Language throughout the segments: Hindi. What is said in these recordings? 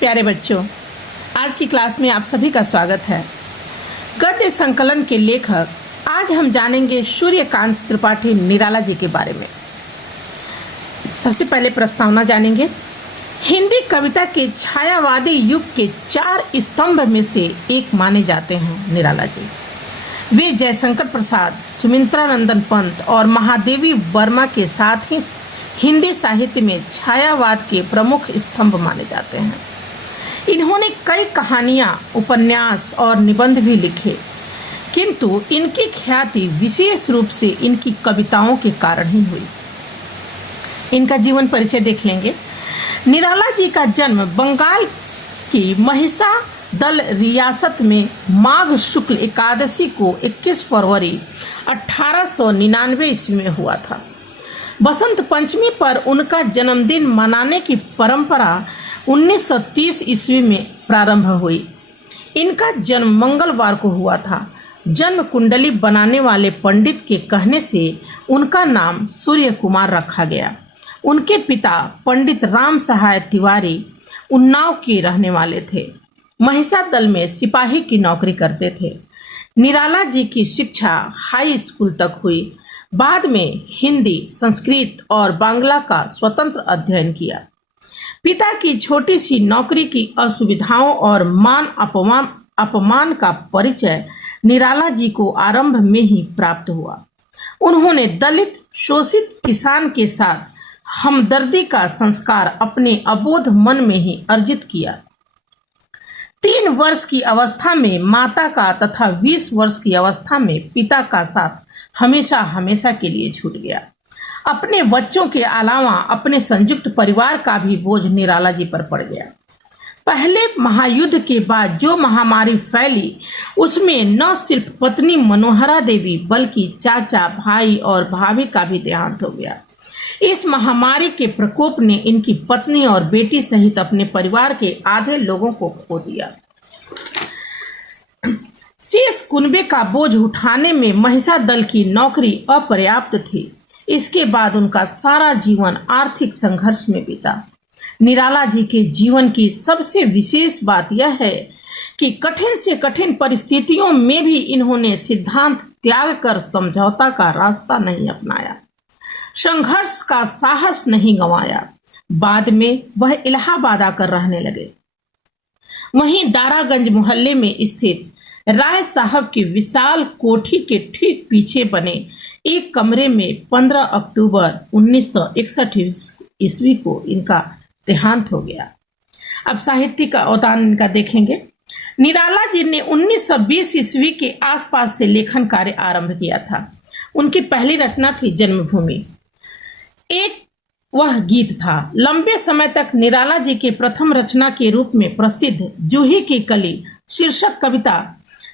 प्यारे बच्चों, आज की क्लास में आप सभी का स्वागत है। गद्य संकलन के लेखक आज हम जानेंगे सूर्यकांत त्रिपाठी निराला जी के बारे में। सबसे पहले प्रस्तावना जानेंगे। हिंदी कविता के छायावादी युग के 4 स्तंभ में से एक माने जाते हैं निराला जी। वे जयशंकर प्रसाद, सुमित्रा नंदन पंत और महादेवी वर्मा के साथ ही हिंदी साहित्य में छायावाद के प्रमुख स्तंभ माने जाते हैं। इन्होंने कई कहानियां, उपन्यास और निबंध भी लिखे, किंतु इनकी ख्याति विशेष रूप से इनकी कविताओं के कारण ही हुई। इनका जीवन परिचय देख लेंगे। निराला जी का जन्म बंगाल की महिषादल रियासत में माघ शुक्ल एकादशी को 21 फरवरी 1899 ईस्वी में हुआ था। बसंत पंचमी पर उनका जन्मदिन मनाने की परंपरा 1930 ईस्वी में प्रारंभ हुई। इनका जन्म मंगलवार को हुआ था। जन्म कुंडली बनाने वाले पंडित के कहने से उनका नाम सूर्य कुमार रखा गया। उनके पिता पंडित राम सहाय तिवारी उन्नाव के रहने वाले थे। महिषादल में सिपाही की नौकरी करते थे। निराला जी की शिक्षा हाई स्कूल तक हुई। बाद में हिंदी, संस्कृत और बांग्ला का स्वतंत्र अध्ययन किया। पिता की छोटी सी नौकरी की असुविधाओं और मान अपमान का परिचय निराला जी को आरंभ में ही प्राप्त हुआ। उन्होंने दलित शोषित किसान के साथ हमदर्दी का संस्कार अपने अबोध मन में ही अर्जित किया। 3 वर्ष की अवस्था में माता का तथा 20 वर्ष की अवस्था में पिता का साथ हमेशा हमेशा के लिए छूट गया। अपने बच्चों के अलावा अपने संयुक्त परिवार का भी बोझ निराला जी पर पड़ गया। पहले महायुद्ध के बाद जो महामारी फैली, उसमें न सिर्फ पत्नी मनोहरा देवी बल्कि चाचा, भाई और भाभी का भी देहांत हो गया। इस महामारी के प्रकोप ने इनकी पत्नी और बेटी सहित अपने परिवार के आधे लोगों को खो दिया। शेष कुनबे का बोझ उठाने में महिषादल की नौकरी अपर्याप्त थी। इसके बाद उनका सारा जीवन आर्थिक संघर्ष में बीता। निराला जी के जीवन की सबसे विशेष बात यह है कि कठिन से कठिन परिस्थितियों में भी इन्होंने सिद्धांत त्याग कर समझौता का रास्ता नहीं अपनाया, संघर्ष का साहस नहीं गंवाया। बाद में वह इलाहाबाद आकर रहने लगे। वहीं दारागंज मोहल्ले में स्थित राय साहब की विशाल कोठी के ठीक पीछे बने एक कमरे में 15 अक्टूबर 1961 ईस्वी को इनका देहांत हो गया। अब साहित्य का अवदान इनका देखेंगे। निराला जी ने 1920 ईस्वी के आसपास से लेखन कार्य आरंभ किया था। उनकी पहली रचना थी जन्मभूमि। एक वह गीत था। लंबे समय तक निराला जी के प्रथम रचना के रूप में प्रसिद्ध जूही की कली शीर्षक कविता,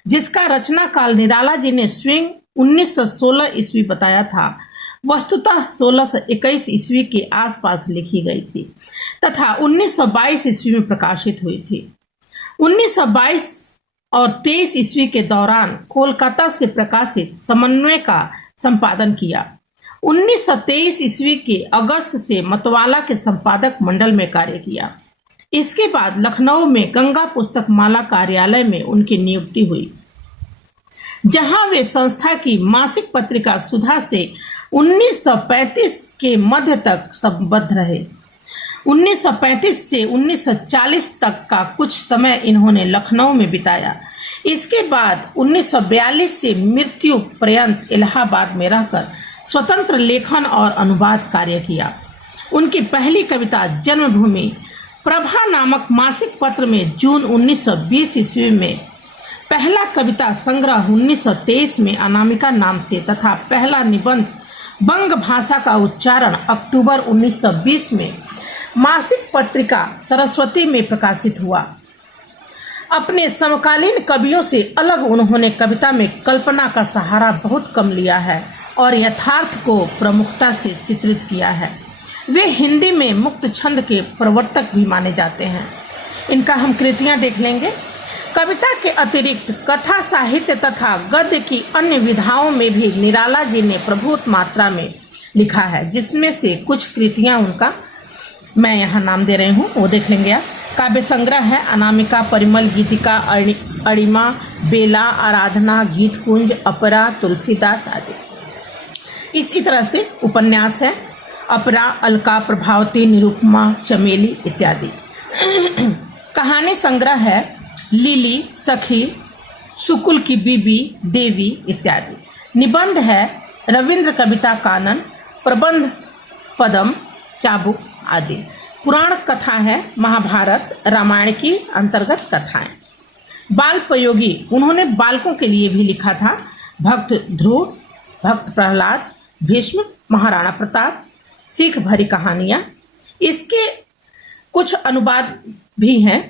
जिसका रचना काल निराला जी ने स्वयं 1916 ईस्वी बताया था, वस्तुतः 1621 ईस्वी के आसपास लिखी गई थी तथा 1922 ईस्वी में प्रकाशित हुई थी। 1922 और 23 ईस्वी के दौरान कोलकाता से प्रकाशित समन्वय का संपादन किया। 1923 ईस्वी के अगस्त से मतवाला के संपादक मंडल में कार्य किया। इसके बाद लखनऊ में गंगा पुस्तक माला कार्यालय में उनकी नियुक्ति हुई, जहां वे संस्था की मासिक पत्रिका सुधा से 1935 के मध्य तक संबद्ध रहे। 1935 से 1940 तक का कुछ समय इन्होंने लखनऊ में बिताया। इसके बाद 1942 से मृत्यु पर्यंत इलाहाबाद में रहकर स्वतंत्र लेखन और अनुवाद कार्य किया। उनकी पहली कविता जन्मभूमि प्रभा नामक मासिक पत्र में जून 1920 ईस्वी में, पहला कविता संग्रह 1923 में अनामिका नाम से तथा पहला निबंध बंग भाषा का उच्चारण अक्टूबर 1920 में मासिक पत्रिका सरस्वती में प्रकाशित हुआ। अपने समकालीन कवियों से अलग उन्होंने कविता में कल्पना का सहारा बहुत कम लिया है और यथार्थ को प्रमुखता से चित्रित किया है। वे हिंदी में मुक्त छंद के प्रवर्तक भी माने जाते हैं। इनका हम कृतियां देख लेंगे। कविता के अतिरिक्त कथा साहित्य तथा गद्य की अन्य विधाओं में भी निराला जी ने प्रभुत मात्रा में लिखा है, जिसमें से कुछ कृतियां उनका मैं यहाँ नाम दे रही हूँ, वो देख लेंगे आप। काव्य संग्रह है अनामिका, परिमल, गीतिका, अणिमा, बेला, आराधना, गीत कुंज, अपरा, तुलसीदास आदि। इसी तरह से उपन्यास है अपरा, अलका, प्रभावती, निरुपमा, चमेली इत्यादि। कहानी संग्रह है लिली, सखी, सुकुल की बीबी, देवी इत्यादि। निबंध है रविंद्र कविता कानन, प्रबंध पदम, चाबुक आदि। पुराण कथा है महाभारत, रामायण की अंतर्गत कथाएं। बाल प्रयोगी उन्होंने बालकों के लिए भी लिखा था। भक्त ध्रुव, भक्त प्रहलाद, भीष्म, महाराणा प्रताप, सीख भरी कहानियां। इसके कुछ अनुवाद भी हैं।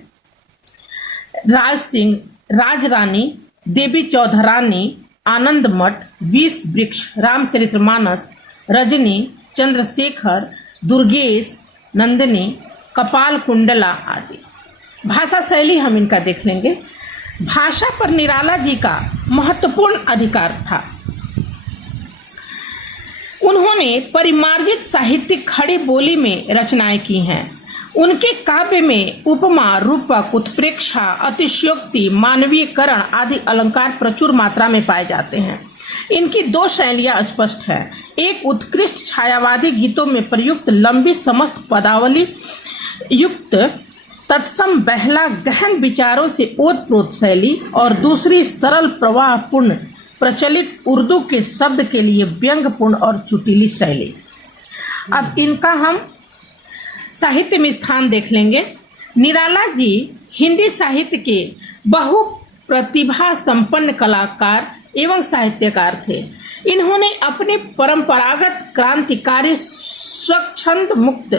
राज सिंह, राज रानी, देवी चौधरानी, आनंद मठ, 20 वृक्ष, रामचरितमानस, रजनी, चंद्रशेखर, दुर्गेश, नंदिनी, कपाल कुंडला आदि। भाषा शैली हम इनका देख लेंगे। भाषा पर निराला जी का महत्वपूर्ण अधिकार था। उन्होंने परिमार्जित साहित्यिक खड़ी बोली में रचनाएं की हैं। उनके काव्य में उपमा, रूपक, उत्प्रेक्षा, अतिशयोक्ति, मानवीयकरण आदि अलंकार प्रचुर मात्रा में पाए जाते हैं। इनकी दो शैलियां स्पष्ट हैं। एक उत्कृष्ट छायावादी गीतों में प्रयुक्त लंबी समस्त पदावली युक्त तत्सम बहला गहन विचारों से ओतप्रोत शैली, और दूसरी सरल प्रवाहपूर्ण प्रचलित उर्दू के शब्द के लिए व्यंग्यपूर्ण और चुटीली शैली। अब इनका हम साहित्य में स्थान देख लेंगे। निराला जी हिंदी साहित्य के बहु प्रतिभा संपन्न कलाकार एवं साहित्यकार थे। इन्होंने अपनी परंपरागत क्रांतिकारी स्वच्छंद मुक्त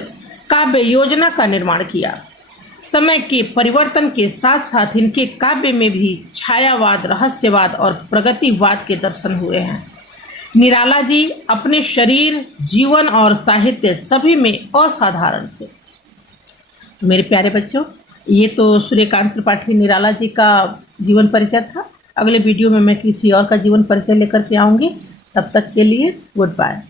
काव्य योजना का निर्माण किया। समय के परिवर्तन के साथ साथ इनके काव्य में भी छायावाद, रहस्यवाद और प्रगतिवाद के दर्शन हुए हैं। निराला जी अपने शरीर, जीवन और साहित्य सभी में असाधारण थे। तो मेरे प्यारे बच्चों, ये तो सूर्यकांत त्रिपाठी निराला जी का जीवन परिचय था। अगले वीडियो में मैं किसी और का जीवन परिचय लेकर के आऊँगी। तब तक के लिए गुड बाय।